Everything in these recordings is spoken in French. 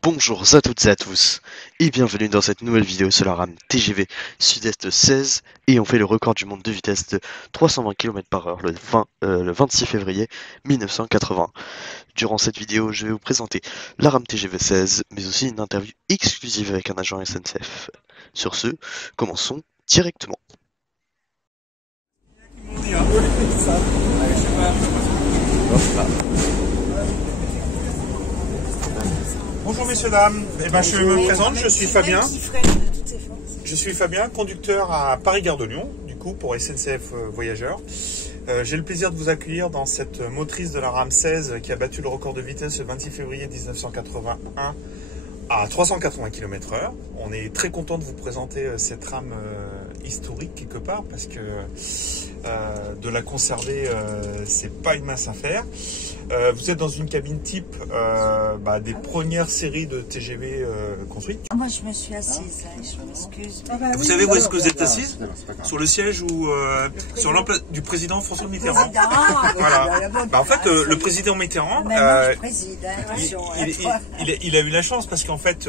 Bonjour à toutes et à tous, et bienvenue dans cette nouvelle vidéo sur la rame TGV Sud-Est 16, et on fait le record du monde de vitesse de 320 km/h le 26 février 1980. Durant cette vidéo, je vais vous présenter la rame TGV 16, mais aussi une interview exclusive avec un agent SNCF. Sur ce, commençons directement. Bonjour messieurs, dames, je me présente, je suis Fabien. Je suis Fabien, conducteur à Paris-Gare de Lyon, du coup pour SNCF Voyageurs. J'ai le plaisir de vous accueillir dans cette motrice de la rame 16 qui a battu le record de vitesse le 26 février 1981 à 380 km/h. On est très content de vous présenter cette rame historique quelque part parce que de la conserver c'est pas une mince affaire. Vous êtes dans une cabine type des premières séries de TGV construites. Moi je me suis assise là, je m'excuse. Vous savez où est-ce que vous êtes assise? Sur le siège ou sur l'emploi du président François Mitterrand. Voilà. En fait, le président Mitterrand, il a eu la chance parce qu'en fait,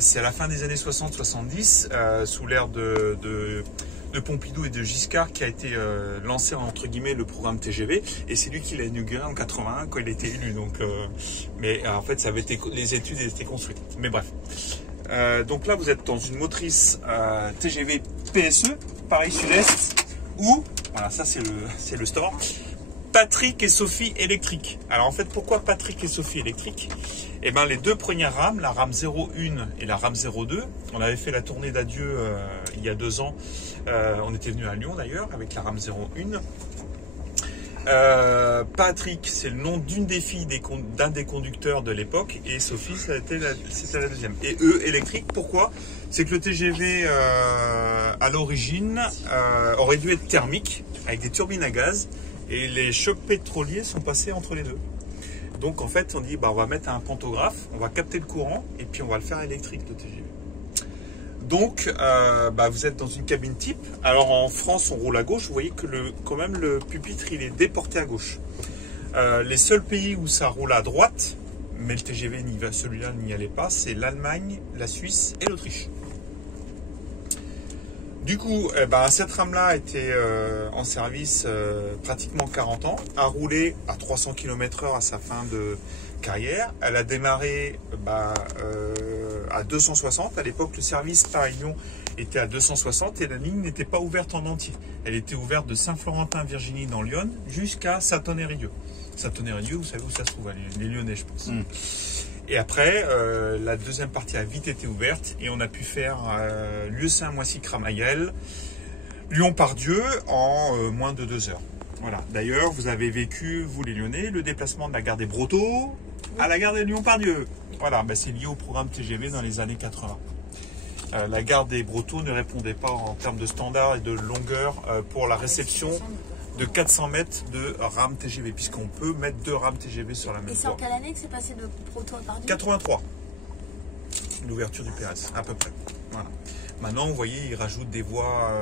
c'est à la fin des années 60-70, sous l'ère de Pompidou et de Giscard qui a été lancé entre guillemets le programme TGV, et c'est lui qui l'a inauguré en 81 quand il a été élu. Donc, mais en fait, les études étaient construites. Mais bref. Donc là, vous êtes dans une motrice TGV PSE, Paris Sud-Est, où, voilà, ça c'est le store, Patrick et Sophie électrique. Alors en fait, pourquoi Patrick et Sophie électrique? Eh bien, les deux premières rames, la rame 01 et la rame 02, on avait fait la tournée d'adieu il y a 2 ans. On était venu à Lyon d'ailleurs avec la rame 01. Patrick, c'est le nom d'une des filles d'un des conducteurs de l'époque, et Sophie, c'était la deuxième. Et eux, électrique, pourquoi? C'est que le TGV à l'origine aurait dû être thermique avec des turbines à gaz, et les chocs pétroliers sont passés entre les deux. Donc en fait, on dit on va mettre un pantographe, on va capter le courant et puis on va le faire électrique, le TGV. Donc vous êtes dans une cabine type. Alors en France, on roule à gauche. Vous voyez que quand même le pupitre il est déporté à gauche. Les seuls pays où ça roule à droite, mais le TGV celui-là n'y allait pas, c'est l'Allemagne, la Suisse et l'Autriche. Du coup, cette rame-là était en service pratiquement 40 ans, a roulé à 300 km/h à sa fin de carrière. Elle a démarré à 260. À l'époque, le service Paris-Lyon était à 260 et la ligne n'était pas ouverte en entier. Elle était ouverte de Saint-Florentin-Virginie dans l'Yonne jusqu'à Satonnet-Rieux. Satonnet-Rieux, vous savez où ça se trouve, les Lyonnais, je pense. Et après, la deuxième partie a vite été ouverte et on a pu faire Lieu-Saint-Moissy-Cramayel, Lyon-Pardieu en moins de 2 heures. Voilà. D'ailleurs, vous avez vécu, vous les Lyonnais, le déplacement de la gare des Brotteaux à la gare de Lyon-Pardieu. Voilà, c'est lié au programme TGV dans les années 80. La gare des Brotteaux ne répondait pas en termes de standard et de longueur pour la réception de 400 mètres de rame TGV, puisqu'on peut mettre 2 rames TGV sur la même voie. Et c'est en quelle année que c'est passé de Brotteaux à Pardieu? 83. L'ouverture du PRS, à peu près. Voilà. Maintenant, vous voyez, ils rajoutent des voies.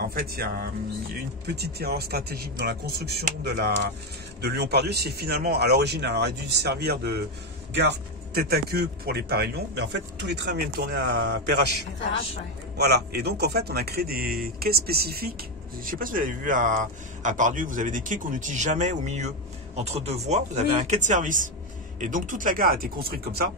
En fait, il y a une petite erreur stratégique dans la construction de Lyon-Pardieu. C'est finalement, à l'origine, elle aurait dû servir de gare tête à queue pour les Paris-Lyon, mais en fait, tous les trains viennent tourner à Perrache. Ouais. Voilà. Et donc, en fait, on a créé des quais spécifiques. Je ne sais pas si vous avez vu à Pardieu, vous avez des quais qu'on n'utilise jamais au milieu. Entre 2 voies, vous avez un quai de service. Et donc, toute la gare a été construite comme ça.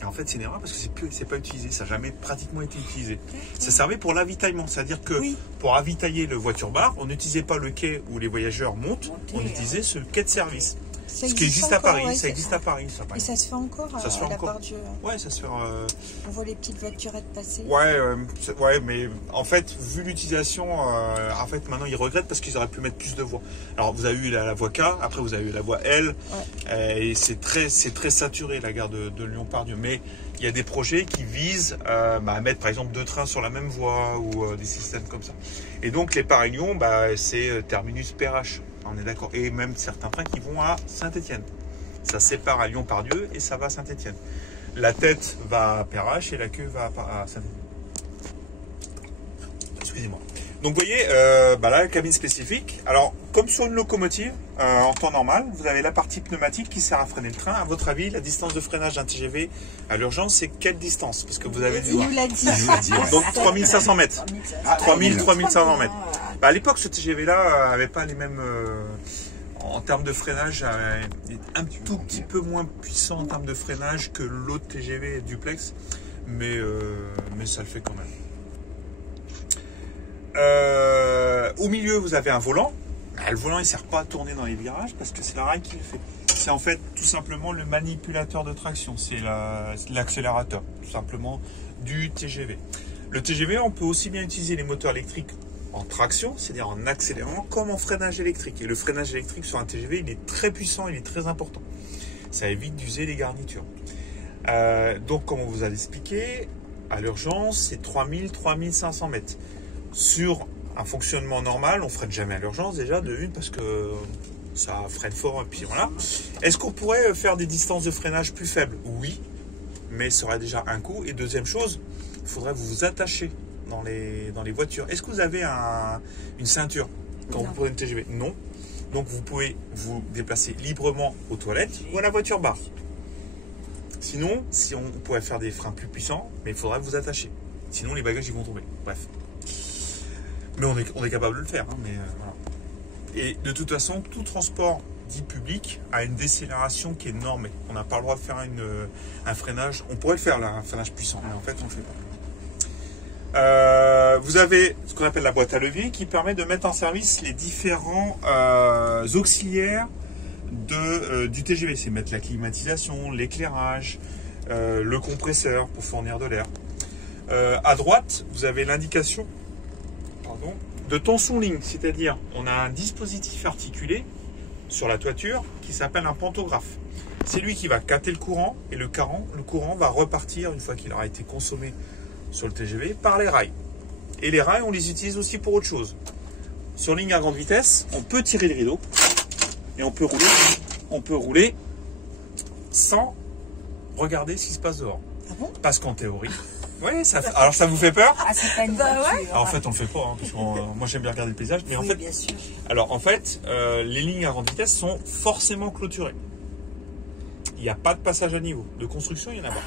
Et en fait, c'est une erreur parce que c'est pas utilisé. Ça n'a jamais pratiquement été utilisé. Ça servait pour l'avitaillement. C'est-à-dire que pour avitailler le voiture-bar, on n'utilisait pas le quai où les voyageurs montent, on utilisait ce quai de service. Ce qui existe à Paris, ça existe à Paris. Ça, et ça se fait encore ça se fait encore. Pardieu. Ouais, ça se fait. On voit les petites voiturettes passer. Ouais, mais en fait, vu l'utilisation, en fait, maintenant ils regrettent parce qu'ils auraient pu mettre plus de voies. Alors, vous avez eu la voie K, après vous avez eu la voie L, et c'est très saturé la gare de Lyon-Pardieu. Mais il y a des projets qui visent à mettre par exemple 2 trains sur la même voie ou des systèmes comme ça. Et donc les Paris-Lyon, c'est terminus PRH. On est d'accord. Et même certains trains qui vont à Saint-Étienne. Ça sépare à Lyon-Pardieu et ça va à Saint-Étienne. La tête va à Perrache et la queue va à Saint-Étienne. Excusez-moi. Donc vous voyez, là, la cabine spécifique. Alors, comme sur une locomotive, en temps normal, vous avez la partie pneumatique qui sert à freiner le train. À votre avis, la distance de freinage d'un TGV à l'urgence, c'est quelle distance? Parce que vous avez Il nous l'a dit. donc 3500 mètres. 3500 mètres. À l'époque, ce TGV-là n'avait pas les mêmes... en termes de freinage, un tout petit peu moins puissant en termes de freinage que l'autre TGV duplex. Mais ça le fait quand même. Au milieu, vous avez un volant. Le volant, il ne sert pas à tourner dans les virages parce que c'est la rail qui le fait. C'est en fait tout simplement le manipulateur de traction. C'est l'accélérateur, tout simplement, du TGV. Le TGV, on peut aussi bien utiliser les moteurs électriques en traction, c'est-à-dire en accélérant, comme en freinage électrique. Et le freinage électrique sur un TGV, il est très puissant, il est très important. Ça évite d'user les garnitures. Donc, comme on vous a expliqué, à l'urgence, c'est 3500 mètres. Sur un fonctionnement normal, on ne freine jamais à l'urgence déjà, de une, parce que ça freine fort, et puis voilà. Est-ce qu'on pourrait faire des distances de freinage plus faibles? Oui, mais ça aurait déjà un coût. Et deuxième chose, il faudrait vous attacher dans les voitures. Est-ce que vous avez une ceinture quand vous prenez une TGV? Non. Donc vous pouvez vous déplacer librement aux toilettes ou à la voiture bar. Sinon, si on pourrait faire des freins plus puissants, mais il faudrait vous attacher. Sinon, les bagages ils vont tomber. Bref. Mais on est capable de le faire. Hein, voilà. Et de toute façon, tout transport dit public a une décélération qui est normée. On n'a pas le droit de faire un freinage. On pourrait le faire là, un freinage puissant, mais en fait, on ne le fait pas. Vous avez ce qu'on appelle la boîte à levier qui permet de mettre en service les différents auxiliaires du TGV. C'est mettre la climatisation, l'éclairage, le compresseur pour fournir de l'air. À droite, vous avez l'indication de tension ligne, c'est-à-dire on a un dispositif articulé sur la toiture qui s'appelle un pantographe. C'est lui qui va capter le courant et le courant va repartir une fois qu'il aura été consommé sur le TGV par les rails. Et les rails, on les utilise aussi pour autre chose. Sur ligne à grande vitesse, on peut tirer le rideau et on peut rouler sans regarder ce qui se passe dehors. Ah bon? Parce qu'en théorie, oui, alors ça vous fait peur? Ah, c'est pas une voiture. Alors, en fait, on le fait pas, hein, parce que moi j'aime bien regarder le paysage. Mais Oui, en fait, bien sûr. alors en fait, les lignes à grande vitesse sont forcément clôturées. Il n'y a pas de passage à niveau. De construction, il n'y en a pas.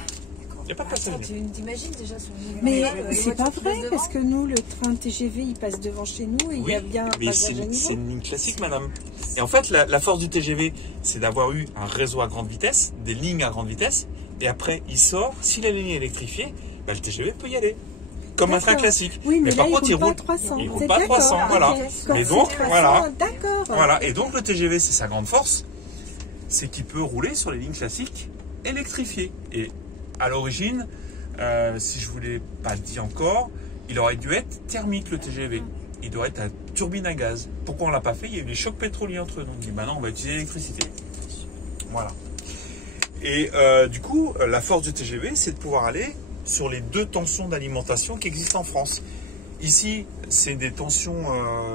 Il n'y a pas de passage à niveau. Tu t'imagines déjà sur une Mais les c'est pas voitures vrai, qui passent parce que nous, le train TGV, il passe devant chez nous et il y a bien un mais passage à c'est niveau. une ligne classique, madame. Et en fait, la force du TGV, c'est d'avoir eu un réseau à grande vitesse, des lignes à grande vitesse, et après, il sort. Si la ligne est électrifiée, le TGV peut y aller. Comme un train classique. Oui, mais par là, contre, il roule pas à 300. Il roule C'est pas à d'accord, 300, voilà. ok. Quand Et c'est donc, 300, voilà. D'accord. Voilà. Et donc, le TGV, c'est sa grande force, c'est qu'il peut rouler sur les lignes classiques électrifiées. Et à l'origine, si je ne vous l'ai pas dit encore, il aurait dû être thermique, le TGV. Il doit être à turbine à gaz. Pourquoi on ne l'a pas fait? Il y a eu des chocs pétroliers entre eux. Donc, on dit, maintenant, on va utiliser l'électricité. Voilà. Et du coup, la force du TGV, c'est de pouvoir aller sur les deux tensions d'alimentation qui existent en France. Ici, c'est des tensions...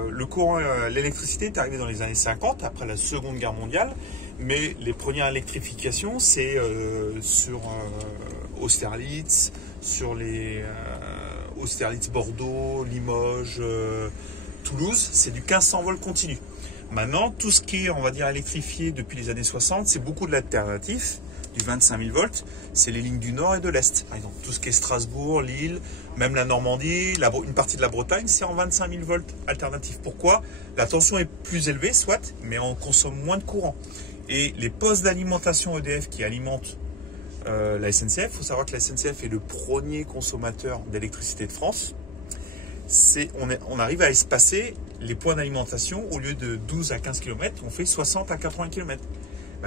le courant, l'électricité est arrivé dans les années 50, après la Seconde Guerre mondiale, mais les premières électrifications, c'est sur Austerlitz, sur les Austerlitz, Bordeaux, Limoges, Toulouse, c'est du 1500 volts continu. Maintenant, tout ce qui est, on va dire, électrifié depuis les années 60, c'est beaucoup de l'alternatif, du 25 000 volts, c'est les lignes du nord et de l'est. Par exemple, tout ce qui est Strasbourg, Lille, même la Normandie, une partie de la Bretagne, c'est en 25 000 volts alternatif. Pourquoi? La tension est plus élevée, soit, mais on consomme moins de courant. Et les postes d'alimentation EDF qui alimentent la SNCF, il faut savoir que la SNCF est le premier consommateur d'électricité de France. On arrive à espacer les points d'alimentation, au lieu de 12 à 15 km, on fait 60 à 80 km.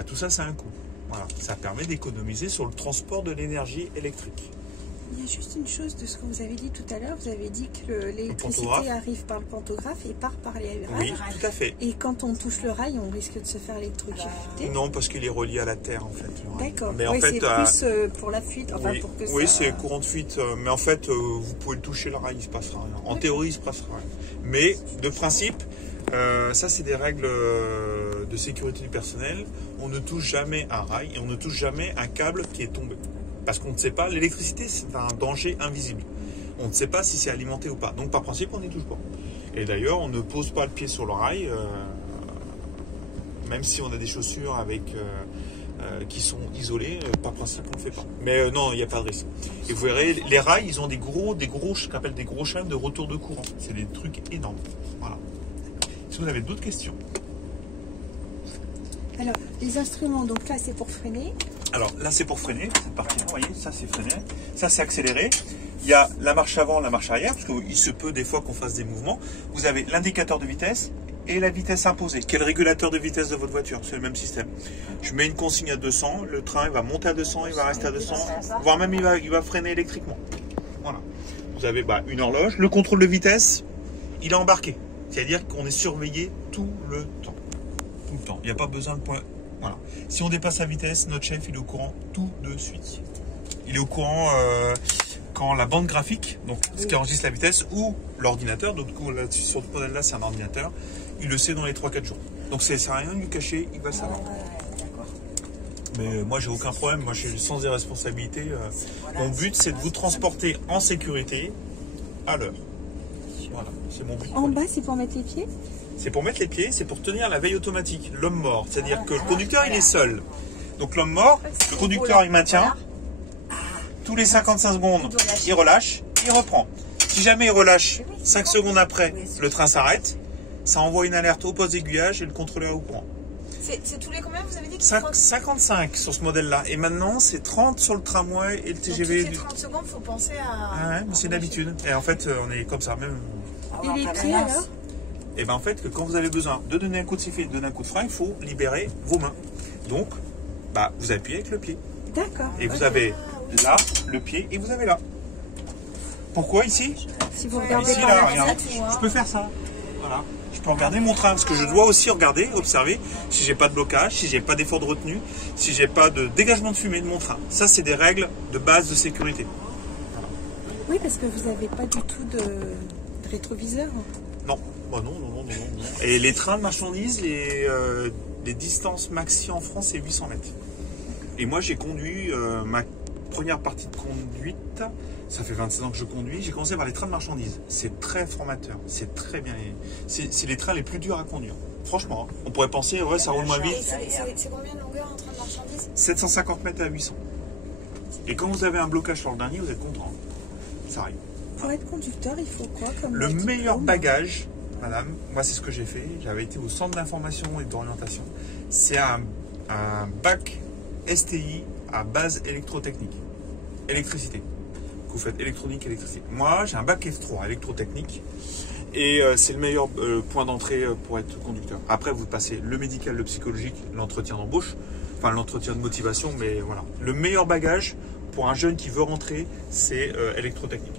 Tout ça, c'est un coût. Voilà. Ça permet d'économiser sur le transport de l'énergie électrique. Il y a juste une chose de ce que vous avez dit tout à l'heure. Vous avez dit que l'électricité arrive par le pantographe et part par les rails. Oui, tout à fait. Et quand on touche le rail, on risque de se faire électrocuter. Non, parce qu'il est relié à la terre, en fait. D'accord. Mais oui, en fait, c'est plus pour la fuite. Enfin, oui, pour que oui, ça... c'est courant de fuite. Mais en fait, vous pouvez toucher le rail, il ne se passera rien. En théorie, il ne se passera rien. Mais de principe, ça, c'est des règles de sécurité du personnel. On ne touche jamais un rail et on ne touche jamais un câble qui est tombé. Parce qu'on ne sait pas, l'électricité, c'est un danger invisible. On ne sait pas si c'est alimenté ou pas. Donc, par principe, on n'y touche pas. Et d'ailleurs, on ne pose pas le pied sur le rail, même si on a des chaussures avec, qui sont isolées, par principe, on ne le fait pas. Mais non, il n'y a pas de risque. Et vous verrez, les rails, ils ont des gros, ce qu'on appelle des gros chaînes de retour de courant. C'est des trucs énormes. Voilà. Si vous avez d'autres questions. Alors, les instruments, donc là, c'est pour freiner. Alors là, c'est pour freiner, cette partie-là, vous voyez, ça c'est freiner, ça c'est accéléré. Il y a la marche avant, la marche arrière, parce qu'il se peut des fois qu'on fasse des mouvements. Vous avez l'indicateur de vitesse et la vitesse imposée, qui est le régulateur de vitesse de votre voiture. C'est le même système. Je mets une consigne à 200, le train il va monter à 200, il va rester à 200, voire même il va freiner électriquement. Voilà. Vous avez une horloge. Le contrôle de vitesse, il est embarqué. C'est-à-dire qu'on est surveillé tout le temps. Tout le temps. Il n'y a pas besoin de point. Voilà. Si on dépasse la vitesse, notre chef il est au courant tout de suite. Il est au courant quand la bande graphique, donc ce qui enregistre la vitesse, ou l'ordinateur, donc là, sur ce modèle là c'est un ordinateur, il le sait dans les 3-4 jours. Donc ça ne sert à rien de lui cacher, il va le savoir. Mais moi j'ai aucun problème, moi je suis sans irresponsabilité. Mon but c'est de vous transporter en sécurité à l'heure. Voilà, c'est mon but. En bas c'est pour mettre les pieds? C'est pour mettre les pieds, c'est pour tenir la veille automatique, l'homme mort. C'est-à-dire que le conducteur, il est seul. Donc l'homme mort, le conducteur, il maintient. Tous les 55 secondes, il relâche, il reprend. Si jamais il relâche 5 secondes après, le train s'arrête, ça envoie une alerte au poste d'aiguillage et le contrôleur est au courant. C'est tous les combien vous avez dit? 55 sur ce modèle-là. Et maintenant, c'est 30 sur le tramway et le TGV. Toutes les 30 secondes, il faut penser à... Ah ouais, mais c'est d'habitude. Et en fait, on est comme ça. Même... Et les pieds alors? Et bien en fait, que quand vous avez besoin de donner un coup de sifflet, de donner un coup de frein, il faut libérer vos mains. Donc, vous appuyez avec le pied. D'accord. Et vous avez là, le pied, et vous avez là. Pourquoi ici? Si vous regardez ici, par là, la regarde. Je peux faire ça. Voilà. Je peux regarder mon train, parce que je dois aussi regarder, observer, si j'ai pas de blocage, si j'ai pas d'effort de retenue, si j'ai pas de dégagement de fumée de mon train. Ça, c'est des règles de base de sécurité. Voilà. Oui, parce que vous n'avez pas du tout de rétroviseur. Non. Non. Et les trains de marchandises, les distances maxi en France, c'est 800 mètres. Et moi, j'ai conduit ma première partie de conduite, ça fait 27 ans que je conduis, j'ai commencé par les trains de marchandises. C'est très formateur, c'est très bien. C'est les trains les plus durs à conduire. Franchement, on pourrait penser, ouais, ça roule moins vite. C'est combien de longueur un train de marchandises? 750 mètres à 800. Et quand vous avez un blocage sur le dernier, vous êtes content. Ça arrive. Pour être conducteur, il faut quoi comme le meilleur bagage, madame, moi c'est ce que j'ai fait, j'avais été au centre d'information et d'orientation, c'est un bac STI à base électrotechnique, électricité. Vous faites électronique, électricité. Moi j'ai un bac F3 électrotechnique et c'est le meilleur point d'entrée pour être conducteur. Après vous passez le médical, le psychologique, l'entretien d'embauche, enfin l'entretien de motivation, mais voilà. Le meilleur bagage pour un jeune qui veut rentrer, c'est électrotechnique.